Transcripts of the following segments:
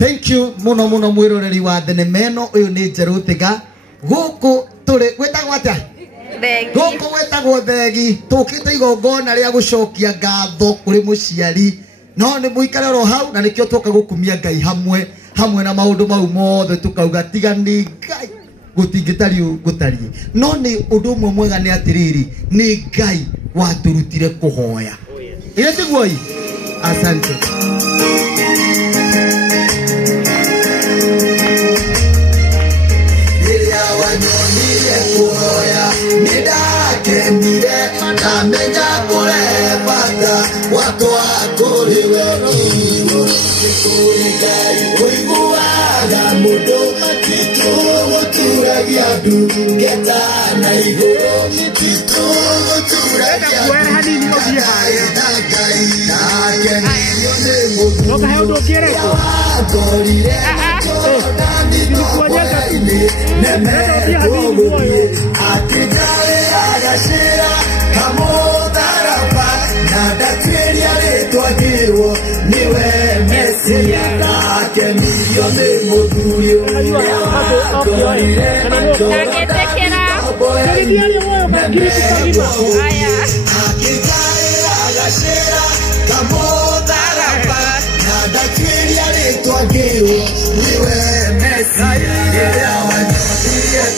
Thank you muno muno mwiroreri wa thenema uyu ni Njeru Tiga guku turi gwetagwo atia guku gwetagwo thegi tukite igongona ria gucokia ngatho kuri muciari no ni muikare ro hau na nikio tuka gukumia Ngai hamwe na maundu mau mothe tukauga tigani Ngai gutingitari gutari no ni undu mwe mwega ni atiriri ni Ngai waturutire kuhoya ile tigwoi asante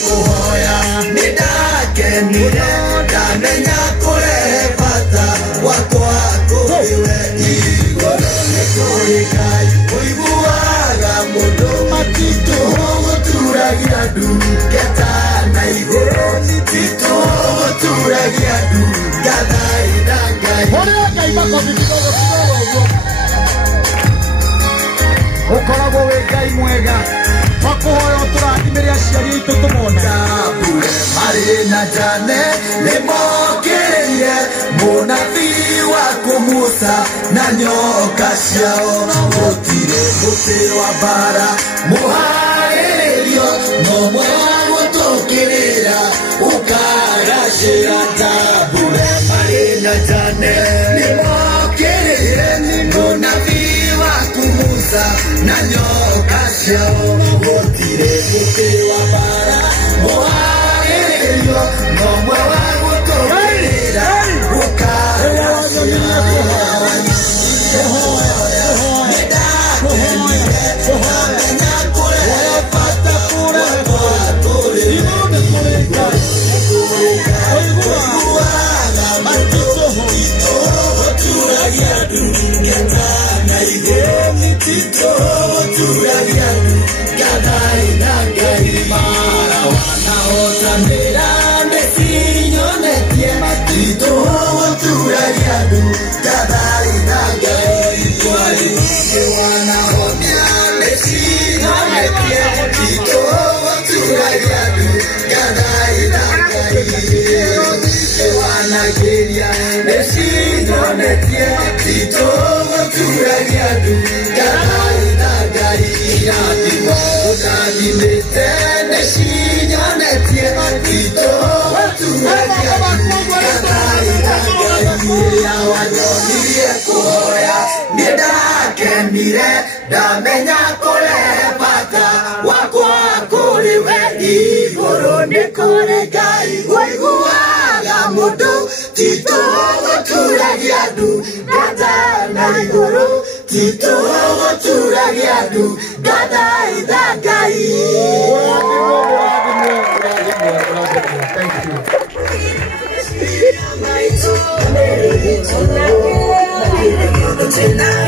kuhoya nidakenire kamenya kurebata watu akuriwe iwo nikurigai kuiguaga mundu titu guturagia ndu getana iguru titu guturagia Okoragwo we Ngai mwega twakuhoya turathimire aciari aitu tumona bure mari na jane nimokirie munabii waku Musa na nyoka ciao gutire muti wa bara muharirio no mwe wa gutukirira ukaracira bure mari na jane nimokirie munabii waku Musa na nyoka ciao gutire muti wa bara muharirio no mwe wa gutukirira ukaracira Damenya kurebata wakwa kuriwe iguru nikure Ngai waiguaga mundu titu guturagia ndu gatana iguru titu guturagia ndu gathaitha Ngai. Thank you.